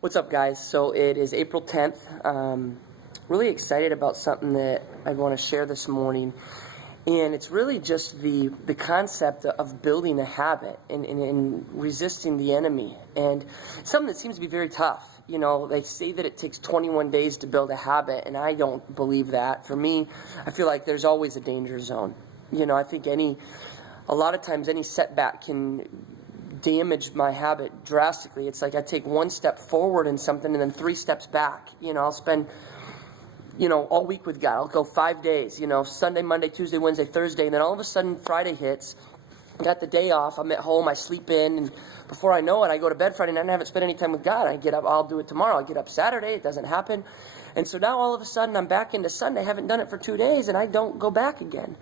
What's up, guys? So it is April 10th. Really excited about something that I want to share this morning. And it's really just the concept of building a habit and resisting the enemy. And something that seems to be very tough. You know, they say that it takes 21 days to build a habit, and I don't believe that. For me, I feel like there's always a danger zone. You know, I think a lot of times any setback can damage my habit drastically. It's like I take one step forward in something and then 3 steps back. You know, I'll spend, all week with God. I'll go 5 days, Sunday, Monday, Tuesday, Wednesday, Thursday, and then all of a sudden Friday hits. I got the day off. I'm at home. I sleep in, and before I know it, I go to bed Friday night and I haven't spent any time with God. I get up. I'll do it tomorrow. I get up Saturday. It doesn't happen. And so now all of a sudden I'm back into Sunday. I haven't done it for 2 days, and I don't go back again.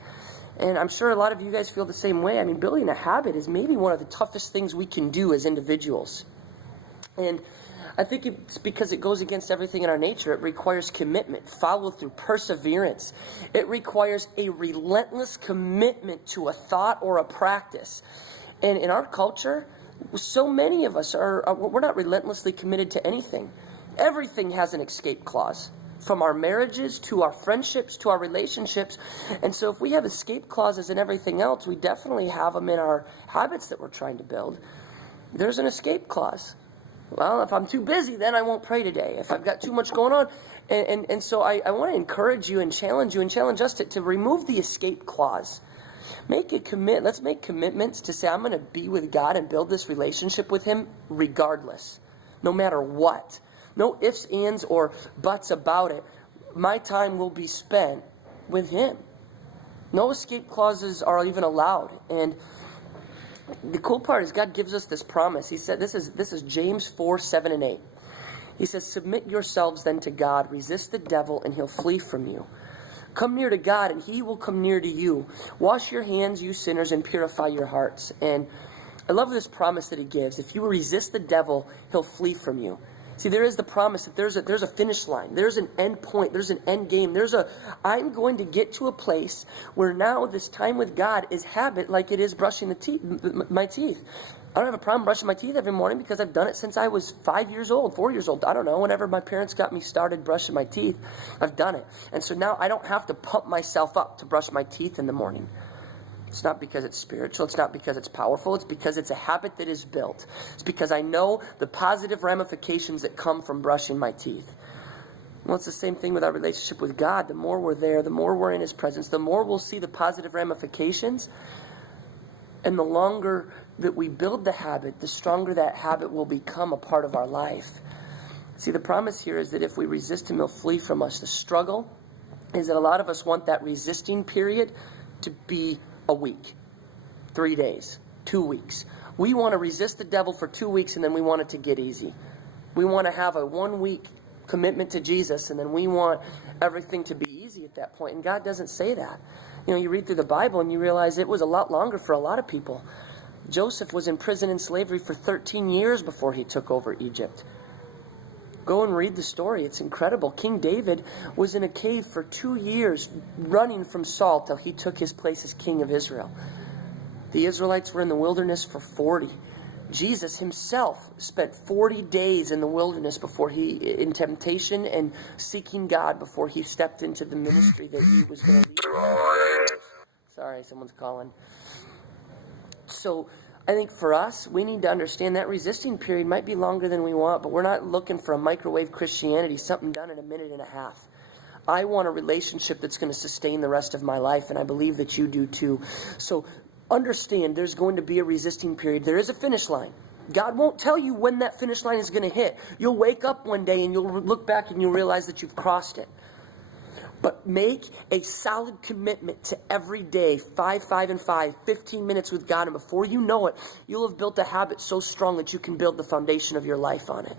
And I'm sure a lot of you guys feel the same way. I mean, building a habit is maybe one of the toughest things we can do as individuals. And I think it's because it goes against everything in our nature. It requires commitment, follow through, perseverance. It requires a relentless commitment to a thought or a practice. And in our culture, so many of us we're not relentlessly committed to anything. Everything has an escape clause. From our marriages to our friendships to our relationships. And so if we have escape clauses and everything else, we definitely have them in our habits that we're trying to build. There's an escape clause. Well, if I'm too busy, then I won't pray today. If I've got too much going on. And so I want to encourage you and challenge us to remove the escape clause. Let's make commitments to say, I'm going to be with God and build this relationship with Him regardless, no matter what. No ifs, ands, or buts about it. My time will be spent with Him. No escape clauses are even allowed. And the cool part is God gives us this promise. He said, this is James 4, 7, and 8. He says, submit yourselves then to God. Resist the devil, and he'll flee from you. Come near to God, and He will come near to you. Wash your hands, you sinners, and purify your hearts. And I love this promise that He gives. If you resist the devil, he'll flee from you. See, there is the promise that there's a finish line. There's an end point. There's an end game. I'm going to get to a place where now this time with God is habit like it is brushing my teeth. I don't have a problem brushing my teeth every morning because I've done it since I was 5 years old, 4 years old. I don't know. Whenever my parents got me started brushing my teeth, I've done it. And so now I don't have to pump myself up to brush my teeth in the morning. It's not because it's spiritual. It's not because it's powerful. It's because it's a habit that is built. It's because I know the positive ramifications that come from brushing my teeth. Well, it's the same thing with our relationship with God. The more we're there, the more we're in His presence, the more we'll see the positive ramifications. And the longer that we build the habit, the stronger that habit will become a part of our life. See, the promise here is that if we resist Him, He'll flee from us. The struggle is that a lot of us want that resisting period to be a week, 3 days, 2 weeks. We want to resist the devil for 2 weeks, and then we want it to get easy. We want to have a 1 week commitment to Jesus, and then we want everything to be easy at that point. And God doesn't say that. You read through the Bible and you realize it was a lot longer for a lot of people. Joseph was in prison in slavery for 13 years before he took over Egypt. Go and read the story. It's incredible. King David was in a cave for 2 years running from Saul till he took his place as king of Israel. The Israelites were in the wilderness for 40. Jesus Himself spent 40 days in the wilderness in temptation and seeking God before He stepped into the ministry that He was going to lead. Sorry, someone's calling. So I think for us, we need to understand that resisting period might be longer than we want, but we're not looking for a microwave Christianity, something done in a minute and a half. I want a relationship that's going to sustain the rest of my life, and I believe that you do too. So understand there's going to be a resisting period. There is a finish line. God won't tell you when that finish line is going to hit. You'll wake up one day and you'll look back and you'll realize that you've crossed it. But make a solid commitment to every day, 5, 5, and 5, 15 minutes with God. And before you know it, you'll have built a habit so strong that you can build the foundation of your life on it.